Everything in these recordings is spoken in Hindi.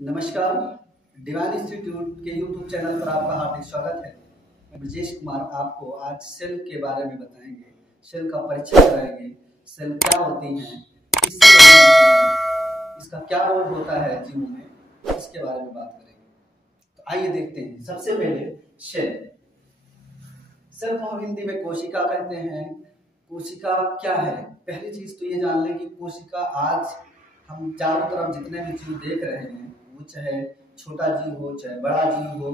नमस्कार। डिवाइन इंस्टीट्यूट के यूट्यूब चैनल पर आपका हार्दिक स्वागत है। मैं ब्रजेश कुमार आपको आज सेल के बारे में बताएंगे, सेल का परिचय कराएंगे, सेल क्या होती हैं, किससे बनी होती हैं, इसका क्या रोल होता है जीवों में, इसके बारे में बात करेंगे। तो आइए देखते हैं। सबसे पहले सेल। सेल को हम हिंदी में कोशिका कहते हैं। कोशिका क्या है? पहली चीज तो ये जान लें कि कोशिका आज हम चारों तरफ जितने भी जीव देख रहे हैं, वो चाहे छोटा जीव हो, चाहे बड़ा जीव हो,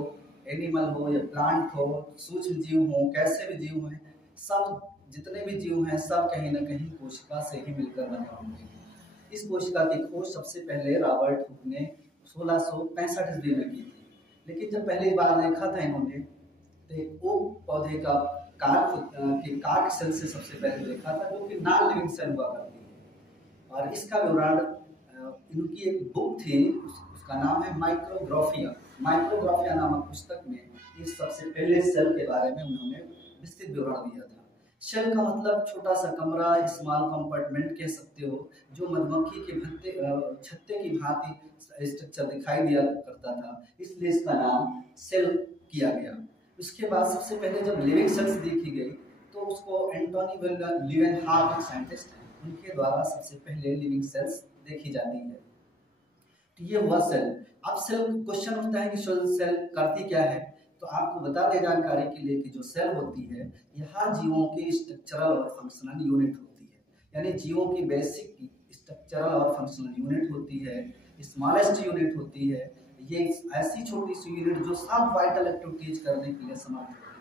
एनिमल हो या प्लांट हो, सूक्ष्म जीव हो, कैसे भी जीव हैं, सब जितने भी जीव हैं सब कहीं ना कहीं कोशिका से ही मिलकर बने होंगे। इस कोशिका की खोज सबसे पहले रॉबर्ट हुक ने 1665 ईस्वी में की थी। लेकिन जब पहली बार देखा था इन्होंने, तो वो पौधे का कार्क सेल से सबसे पहले देखा था, जो कि नॉन लिविंग सेल हुआ करती है। और इसका विवरण इनकी एक बुक थी, उसका नाम है माइक्रोग्राफिया। माइक्रोग्राफिया नामक पुस्तक में इस सबसे पहले सेल के बारे में उन्होंने विस्तृत विवरण दिया था। सेल का मतलब छोटा सा कमरा, स्मॉल कंपार्टमेंट कह सकते हो, जो मधुमक्खी के छत्ते की भांति स्ट्रक्चर दिखाई दिया करता था, इसलिए इसका नाम सेल किया गया। उसके बाद सबसे पहले जब लिविंग सेल्स देखी गई तो उसको एंटोनी लीवेनहॉफ साइंटिस्ट हैं, उनके द्वारा सबसे पहले लिविंग सेल्स देखी जाती है। तो ये हुआ सेल। अब सेल क्वेश्चन उठता है कि सेल करती क्या है। तो आपको बता दें जानकारी के लिए कि जो सेल होती है यह हर जीवों की स्ट्रक्चरल और फंक्शनल यूनिट होती है। यानी जीवों की बेसिक स्ट्रक्चरल और फंक्शनल यूनिट होती है, स्मॉलेस्ट यूनिट होती है। ये ऐसी छोटी सी यूनिट जो सब वाइटल एक्टिविटीज करने के लिए समर्थ होती है।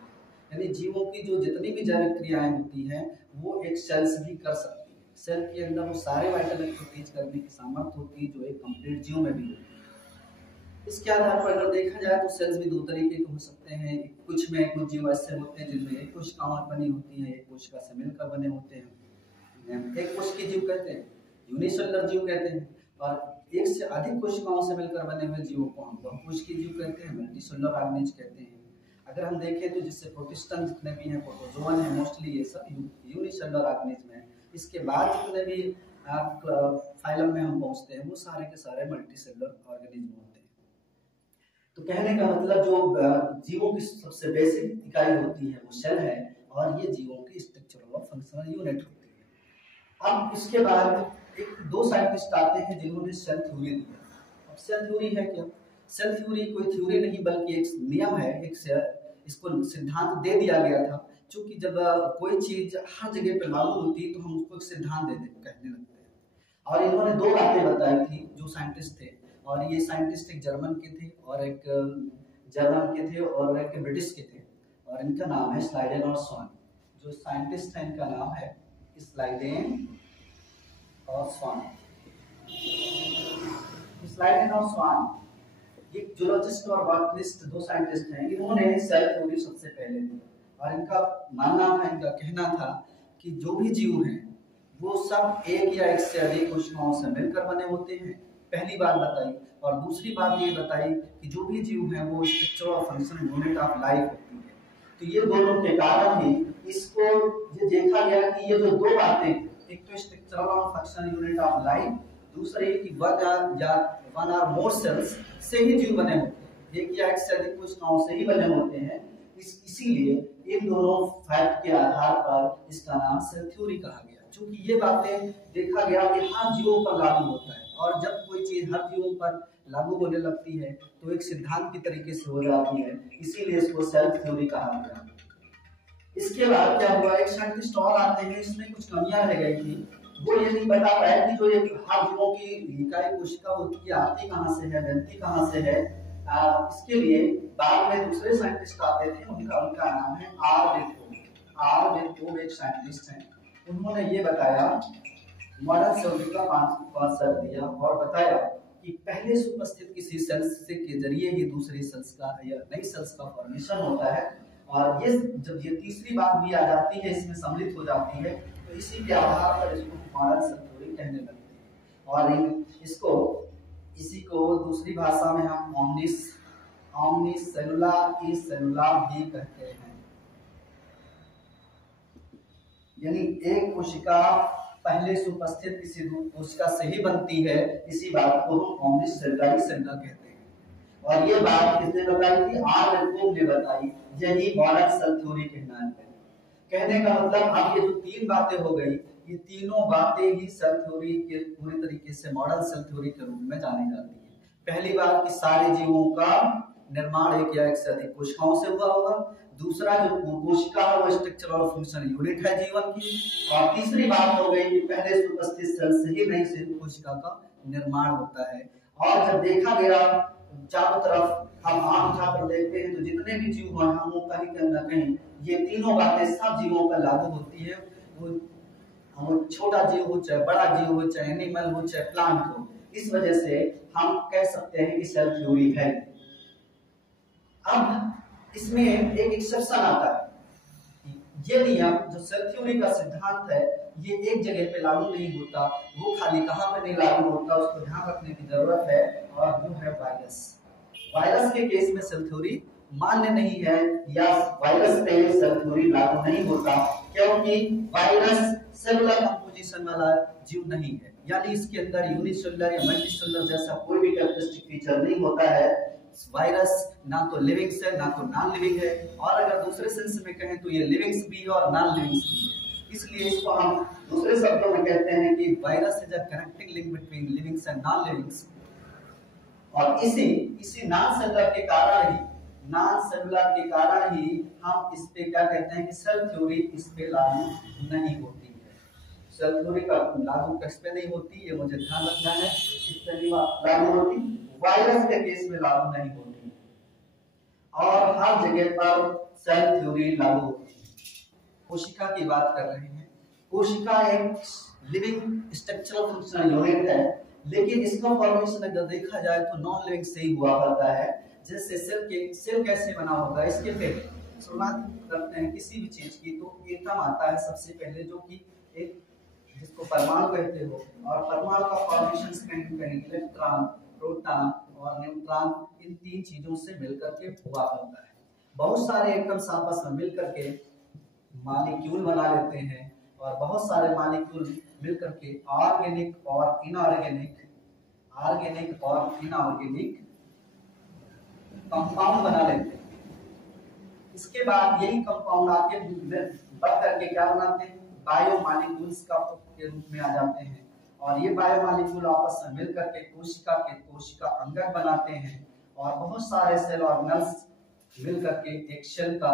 यानी जीवों की जो जितनी भी जैविक क्रियाएं होती हैं वो एक सेल से ही कर सकती है। सेल के अंदर वो सारे वाइटल एक्टिविटीज करने की सामर्थ्य होती है जो एक कंप्लीट जीव में भी होती है। इसके आधार पर अगर देखा जाए तो सेल्स भी दो तरीके के हो सकते हैं। कुछ जीव ऐसे होते हैं जिनमें एक कोशिकाएं बनी होती हैं, एक कोशिका से मिलकर बने होते हैं। एक कोशिकीय जीव कहते हैं, यूनिसेलुलर जीव कहते हैं। और एक से अधिक कोशिकाओं से मिलकर बने हुए जीवों को हम बहुकोशिकीय जीव कहते हैं, मल्टीसेलुलर ऑर्गेनिज्म कहते हैं। अगर हम देखें तो जिससे प्रोटिस्टन जितने भी हैं, प्रोटोजोवन है, मोस्टली ये सब यूनिसेलुलर ऑर्गेनिज्म है। इसके बाद जितने भी फाइलम में हम पहुंचते हैं वो सारे के सारे मल्टीसेलुलर ऑर्गेनिज्म होते हैं। तो कहने का मतलब जो जीवों की सबसे बेसिक इकाई होती है वो सेल है, और ये जीवों की स्ट्रक्चरल और फंक्शनल यूनिट होती है। अब इसके बाद दो साइंटिस्ट आते हैं जिन्होंने सेल थ्योरी दिया। अब सेल थ्योरी है क्या? सेल थ्योरी कोई थ्योरी नहीं बल्कि एक नियम है, इसको सिद्धांत दे दिया गया था। क्योंकि जब कोई चीज हर जगह पर लागू होती है तो हम उसको एक सिद्धांत कहने लगते हैं। और इन्होंने दो बातें बताई थी जो साइंटिस्ट थे, और ये साइंटिस्ट एक जर्मन के थे और एक ब्रिटिश के थे, और इनका नाम है स्लाइडेन और स्वान। जो साइंटिस्ट है इनका नाम है स्लाइडेन और स्वान। स्लाइडेन और स्वान एक जूलॉजिस्ट और बॉटनिस्ट दो साइंटिस्ट हैं। इन्होंने सेल थ्योरी सबसे पहले दी, और इनका मानना था, इनका कहना था कि जो भी जीव हैं वो सब एक या एक से अधिक कोशिकाओं से मिलकर बने होते हैं, पहली बात बताई। और दूसरी बात ये बताई कि जो भी जीव हैं वो स्ट्रक्चर और फंक्शनल यूनिट ऑफ लाइफ होती है। तो ये दोनों के कारण ही इसको ये देखा गया कि ये जो दो बातें, एक तो स्ट्रक्चरल और फंक्शनल यूनिट ऑफ लाइफ, दूसरी कि वन और मोर सेल्स से ही जीव बने होते हैं, एक या एक से अधिक कोशिकाओं से ही बने होते हैं। इसीलिए इन दोनों फैक्ट के आधार पर इसका नाम सेल थ्योरी कहा गया। क्योंकि ये बातें देखा गया कि हर जीवों पर लागू होता है, और जब कोई चीज हर जीवों पर लागू होने लगती है तो एक सिद्धांत की तरीके से हो जाती है, इसीलिए इसको सेल थ्योरी कहा गया। इसके बाद क्या हुआ, एक साइंटिस्ट और आते हैं, इसमें कुछ कमियां रह गई थी। वो ये नहीं बता पाया कि जो ये हर जीवों की इकाई कोशिका होती है आती कहाँ से है, बनती कहाँ से है। इसके लिए बाद में दूसरे साइंटिस्ट आते थे, उनका नाम है आर वेटो एक साइंटिस्ट हैं। उन्होंने ये बताया, मॉडर्न सेल का कॉन्सेप्ट दिया और बताया कि पहले से उपस्थित किसी सेल्स के जरिए ही दूसरी सेल्स का या नई सेल्स का फॉर्मेशन होता है। और ये जब ये तीसरी बात भी आ जाती है, इसमें सम्मिलित हो जाती है, तो इसी के आधार पर इसको मॉडर्न सेल थ्योरी कहने लगते हैं। और इसी को दूसरी भाषा में हम ओमनीसेलुला भी कहते हैं। यानी एक कोशिका पहले से उपस्थित किसी कोशिका से ही बनती है, इसी बात को हम कॉम्प्लेक्स सेलुलर सेंटर कहते हैं। और ये बात किसने बताई थी? आर लैकोब ने बताई। यही मॉडर्न सेल थ्योरी कहलाती है। कहने का मतलब अब ये जो तीन बातें हो गई, ये तीनों बातें ही सेल थ्योरी के पूरी तरीके से मॉडर्न सेल थ्योरी के रूप में जानी जाती है। पहली बात कि सारे जीवों का निर्माण एक या एक से अधिक कोशिकाओं से हुआ होगा। दूसरा, जो कोशिका है वो स्ट्रक्चरल और फंक्शनल यूनिट है जीवन की। और तीसरी बात हो गई कि पहले से उपस्थित सेल से ही नई सेल कोशिका का निर्माण होता है। और जब देखा गया चारों तरफ, हम आंख उठाकर देखते हैं तो जितने भी जीव हैं हम कहीं ना कहीं ये तीनों बातें सब जीवों पर लागू होती है। वो छोटा जीव हो चाहे बड़ा जीव हो, चाहे एनिमल हो चाहे प्लांट हो, इस वजह से हम कह सकते हैं कि सेल थ्योरी है। अब इसमें एक एक्सेप्शन आता है। ये नियम जो सेल थ्योरी का सिद्धांत है, ये एक जगह पे लागू नहीं होता। वो खाली कहाँ पे नहीं लागू होता, उसको ध्यान रखने की जरूरत है। और वो है वायरस। वायरस के केस में सेल थ्योरी मान्य नहीं है, या वायरस पे सेल थ्योरी लागू नहीं होता, क्योंकि वायरस सेलुलर कंपोजिशन वाला जीव नहीं है। यानी इसके अंदर यूनिसेलुलर या मल्टीसेलुलर जैसा कोई भी कैरेक्टरिस्टिक फीचर नहीं होता है। वायरस ना तो लिविंग है ना तो नॉन लिविंग है। और अगर दूसरे सेंस में कहें तो ये लिविंग्स भी है और नॉन लिविंग्स भी है। इसलिए इसको हम दूसरे शब्दों में कहते हैं कि virus is a connecting link between livings and non livings. और इसी नॉन सेलुलर के कारण ही हम इस पे क्या कहते हैं कि सेल थ्योरी इस पे लागू नहीं होती है। सेल थ्योरी का लागू किस पे नहीं होती, ये मुझे ध्यान रखना है। इस पे नहीं लागू होती, वायरस के केस में लागू नहीं होती, और हर जगह पर सेल थ्योरी लागू होती है। कोशिका की बात कर रहे हैं। कोशिका एक लिविंग स्ट्रक्चरल फंक्शनल यूनिट है, लेकिन इसका फॉर्मेशन अगर देखा जाए तो नॉन लिविंग से ही हुआ करता है। जैसे सेल कैसे बना होगा, इसके पहले शुरुआत करते हैं किसी भी चीज की तो एटम आता है सबसे पहले, जो कि एक जिसको परमाणु कहते हो। और परमाणु का फॉर्मेशन कहीं इलेक्ट्रॉन, प्रोटॉन और न्यूट्रॉन, इन तीन चीजों से मिलकर के हुआ करता है। बहुत सारे एटम्स आपस में मिलकर के मॉलिक्यूल बना लेते हैं, और बहुत सारे मॉलिक्यूल मिलकर के ऑर्गेनिक और इनऑर्गेनिक कंपाउंड बना लेते हैं। इसके बाद यही कंपाउंड आके बढ़ करके क्या बनाते हैं, बायोमॉलिक्यूल्स के रूप में आ जाते हैं। और ये बायोमॉलिक्यूल आपस में मिलकर के कोशिका अंगक बनाते हैं, और बहुत सारे सेल ऑर्गेनल्स मिलकर के एक सेल का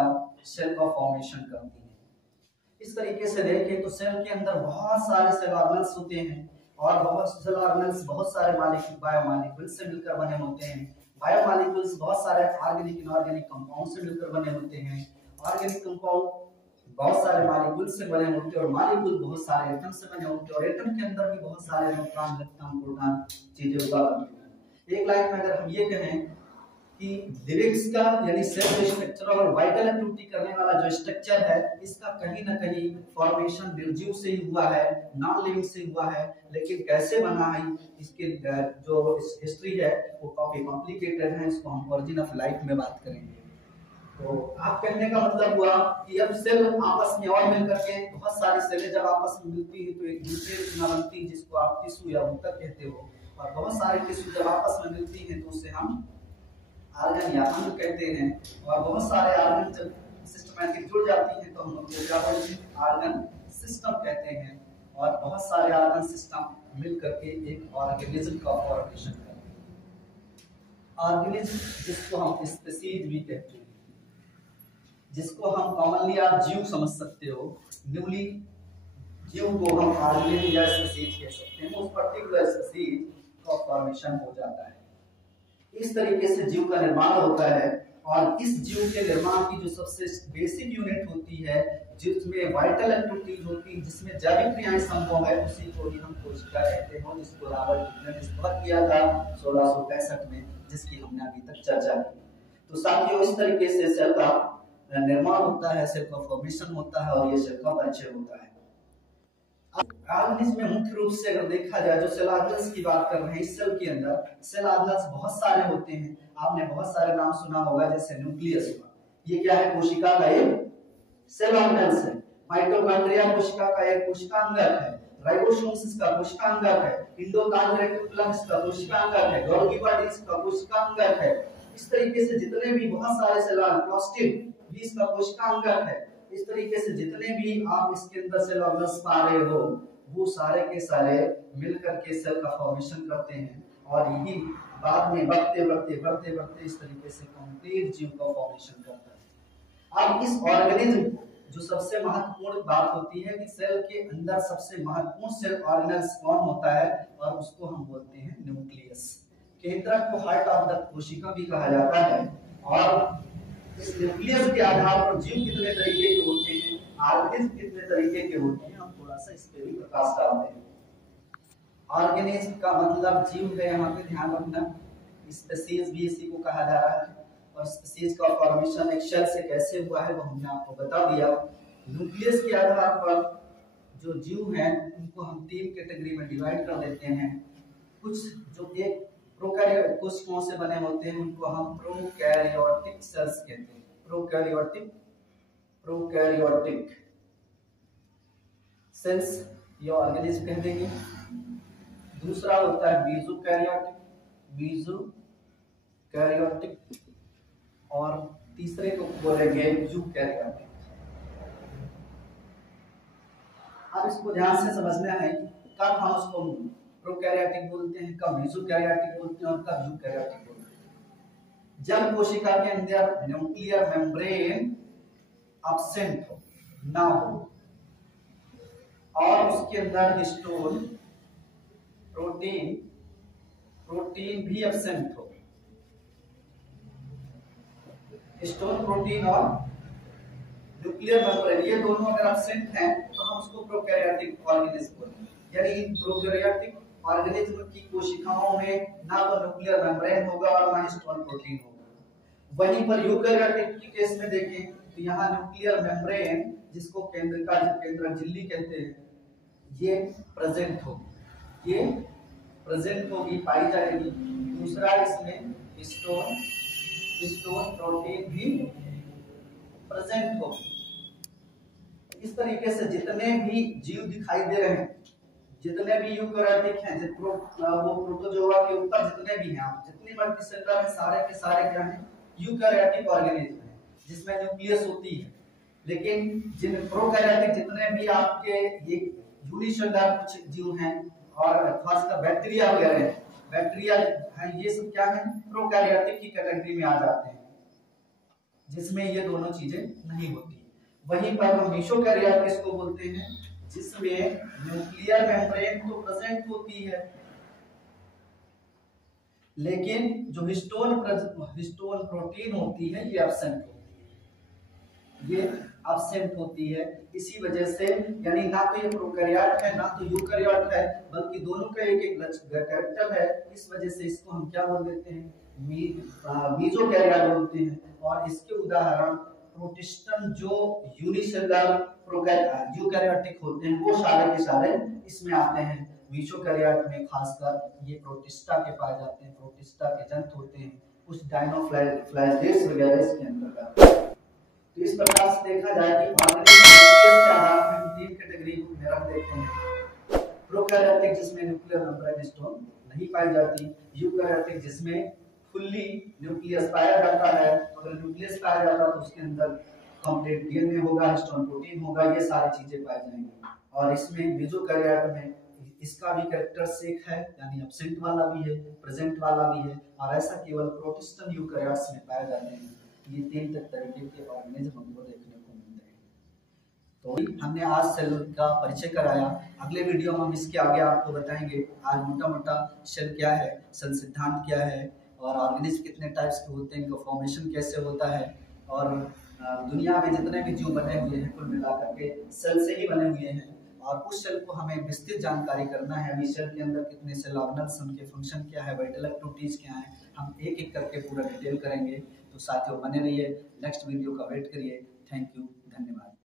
फॉर्मेशन करती हैं। इस तरीके से देखें तो सेल के अंदर बहुत सारे सेल ऑर्गेनल्स होते हैं, और बहुत सेल ऑर्गेनल्स बहुत सारे बायोमॉलिक्यूल्स से मिलकर बने होते हैं। बायोमॉलिक्यूल्स बहुत सारे ऑर्गेनिक इनऑर्गेनिक कंपाउंड से मिलकर बने होते हैं। ऑर्गेनिक कंपाउंड बहुत सारे मॉलिक्यूल से बने होते हैं, और मॉलिक्यूल बहुत सारे एटम से बने होते हैं, और एटम के अंदर भी बहुत सारे न्यूट्रॉन, इलेक्ट्रॉन, प्रोटॉन चीजें हुआ करती हैं। एक लाइन में अगर हम ये कहें कि लिविंग्स का यानी सेल स्ट्रक्चरल और वाइटल एक्टिविटी करने वाला जो स्ट्रक्चर है, इसका कहीं ना कहीं फॉर्मेशन निर्जीव से ही हुआ है, नॉन लिविंग से हुआ है। लेकिन कैसे बना है, इसके जो हिस्ट्री है वो काफी कॉम्प्लिकेटेड है। इसको हम ओरिजिन ऑफ लाइफ में बात करेंगे। तो आप कहने का मतलब हुआ कि अब सेल आपस में और मिलकर के बहुत सारी सेलें जब आपस में मिलती है तो एक दूसरे से बनती है, जिसको आप टिश्यू या ऊतक कहते हो। और बहुत सारे टिश्यू जब आपस में मिलती हैं तो उसे हम आर्गन या अंग कहते हैं। और बहुत सारे आर्गन जब सिस्टमैटिक जुड़ जाती हैं तो हम उनको क्या बोलते हैं, आर्गन सिस्टम कहते हैं। और बहुत सारे आर्गन सिस्टम मिलकर के एक ऑर्गेनिज्म का फॉर्मेशन करते हैं। ऑर्गेनिज्म जिसको हम स्पीशीज भी कहते हैं, जिसको हम कॉमनली आप जीव समझ सकते हो। न्यूली जीव को हम ऑर्गेनिज्म या स्पीशीज कह सकते हैं। उस पर्टिकुलर स्पीशीज का फॉर्मेशन हो जाता है। इस तरीके से जीव का निर्माण होता है। और इस जीव के निर्माण की जो सबसे बेसिक यूनिट होती है, जिसमें वाइटल एक्टिविटीज होती है, जिसमें जैविक क्रियाएं संभव है, उसी को ही हम कोशिका कहते हैं, जिसको रॉबर्ट ने डिस्कवर किया था 1665 में, जिसकी हमने अभी तक चर्चा की। तो साथियों, इस तरीके से सेल का निर्माण होता है, सेल का फॉर्मेशन होता है, और ये सेल का परिचय होता है। ऑर्गेनिज्म में मुख्य रूप से अगर देखा जाए, जो सेल ऑर्गेनल्स की बात कर रहे हैं, इस सेल के अंदर सेल ऑर्गेनल्स बहुत सारे होते हैं। आपने बहुत सारे नाम सुना होगा, जैसे न्यूक्लियस हुआ, ये क्या है, कोशिका का एक सेल ऑर्गेनल्स है। माइटोकॉन्ड्रिया कोशिका का एक कोशिका अंगक है। राइबोसोम्स इसका कोशिकांगक है, एंडोकार्बोन रेटिकुलम इसका कोशिकांगक है, गोल्गी बॉडी इसका कोशिकांगक है। इस तरीके से जितने भी बहुत सारे सेल प्लास्टिड भी इसका कोशिकांगक है। इस तरीके से जितने भी आप इसके अंदर सेल ऑर्गन्स पा रहे हो वो सारे के सारे मिलकर के सेल का फॉर्मेशन करते हैं और यही बाद में बढ़ते इस तरीके से कंप्लीट जीव का फॉर्मेशन करता है। अब इस ऑर्गेनिज्म को जो सबसे महत्वपूर्ण बात होती है कि सेल के अंदर सबसे महत्वपूर्ण सेल ऑर्गेनल्स कौन होता है और उसको हम बोलते हैं न्यूक्लियस। केंद्रक को हार्ट ऑफ द कोशिका भी कहा जाता है और इस न्यूक्लियस के आधार पर जीव कितने तरीके के होते हैं, ऑर्गेनिज्म कितने तरीके के होते हैं, हम थोड़ा सा इस पे भी प्रकाश डालते हैं। ऑर्गेनिज्म का मतलब जीव है, यहाँ पे ध्यान रखना। स्पीशीज भी इसी को कहा जा रहा है और स्पीशीज का फॉर्मेशन एक सेल से कैसे हुआ है वो हमने आपको बता दिया। न्यूक्लियस के आधार पर जो जीव हैं उनको हम 3 कैटेगरी में डिवाइड कर देते हैं। कुछ जो एक प्रोकैरियोटिक कोशिकाओं से बने होते हैं उनको हम प्रोकैरियोटिक सेल्स कहते हैं। प्रोकैरियोटिक सेल्स ये ऑर्गेनिज्म कह देंगे। दूसरा होता है मेसोकैरियोटिक और तीसरे को बोलेंगे यूकैरियोटिक। अब इसको ध्यान से समझना है कि कब हम उसको प्रोकैरियोटिक बोलते हैं, कब मेसोकैरियोटिक बोलते हैं और कब यूकैरियोटिक बोलते हैं। जब कोशिका के अंदर न्यूक्लियर मेम्ब्रेन एब्सेंट हो ना हो और उसके अंदर हिस्टोन प्रोटीन भी एब्सेंट हो, हिस्टोन प्रोटीन और न्यूक्लियर मेम्ब्रेन ये दोनों अगर एब्सेंट हैं तो हम उसको प्रोकैरियोटिक ऑर्गेनिज्म बोलते हैं। यानी इन प्रोकैरियोटिक ऑर्गेनिज्म की कोशिकाओं में ना तो न्यूक्लियर मेम्ब्रेन होगा और ना हिस्टोन प्रोटीन होगा। वहीं पर यूकैरियोटिक की केस में देखें तो यहाँ न्यूक्लियर मेम्ब्रेन जिसको केंद्रक झिल्ली कहते हैं ये प्रेजेंट होगी, पाई जाएगी। दूसरा इसमें हिस्टोन प्रोटीन भी प्रेजेंट होगी। इस तरीके से जितने भी जीव दिखाई दे रहे हैं, जितने भी यूकैरियोटिक हैं, वो प्रोटोजोआ के ऊपर जितने भी हैं, जितनी मल्टीसेलुलर हैं सारे के सारे क्या हैं यूकैरियोटिक ऑर्गेनिज्म हैं जिसमें न्यूक्लियस होती है। लेकिन जिन प्रोकैरियोटिक जितने भी आपके ये यूनिसेलुलर कुछ जीव हैं और खासकर बैक्टीरिया वगैरह हैं, बैक्टीरिया है ये सब क्या है प्रोकैरियोटिक की कैटेगरी में आ जाते हैं जिसमें ये दोनों चीजें नहीं होती। वहीं पर हम मेसोकैरियोटिक को बोलते हैं जिसमें न्यूक्लियर मेम्ब्रेन तो प्रेजेंट होती है लेकिन जो हिस्टोन प्रोटीन होती है ये एब्सेंट होती है। इसी वजह से यानी ना तो ये प्रोकैरियोट है ना तो यूकैरियोट है, बल्कि दोनों का एक कैरेक्टर है। इस वजह से इसको हम क्या बोल देते हैं मेसोकैरियोट बोलते हैं। और इसके उदाहरण प्रोटिस्टन जो यूनिसेलुलर यूकैरियोटिक होते हैं वो सारे के सारे इसमें आते हैं। मेसोकैरियोट में खासकर ये प्रोटिस्टा के पाए जाते हैं, प्रोटिस्टा के जंतु होते हैं, कुछ डायनोफ्लाजेलेट्स वगैरह इसके अंतर्गत। तो इस प्रकार से देखा जाए कि ऑर्गेनिज्म के आधार पर हम 3 कैटेगरी में रख देते हैं। प्रोकैरियोटिक जिसमें न्यूक्लियर मेम्ब्रेन हिस्टोन नहीं पाई जाती, यूकैरियोटिक जिसमें फुल्ली न्यूक्लियस पाया जाता है। अगर न्यूक्लियस पाया जाता है तो उसके अंदर कंप्लीट डीएनए होगा, हिस्टोन प्रोटीन होगा, ये सारी चीजें पाई जाएंगी। और इसमें मेसोकैरियोट में इसका भी कैरेक्टरिस्टिक है, यानी एब्सेंट वाला भी है, प्रेजेंट वाला भी है, और ऐसा केवल प्रोटिस्टन यूकैरियोट्स में पाए जाते हैं। ये 3 तरीके के ऑर्गेनिज्म हमको देखने को मिलते हैं। तो हमने आज सेल का परिचय कराया। अगले वीडियो में हम इसके आगे आपको बताएंगे आज मोटा सेल क्या है, सेल सिद्धांत क्या है और ऑर्गेनिज्म कितने टाइप्स के होते हैं, इनका फॉर्मेशन कैसे होता है और दुनिया में जितने भी जीव बने हुए हैं कुल मिलाकर के सेल से ही बने हुए हैं। और उस सेल को हमें विस्तृत जानकारी करना है। अभी सेल के अंदर कितने सेल ऑर्गेनल्स, उनके फंक्शन क्या है, वाइटल एक्टिविटीज क्या है, हम एक एक करके पूरा डिटेल करेंगे। तो साथियों बने रहिए, नेक्स्ट वीडियो का वेट करिए। थैंक यू, धन्यवाद।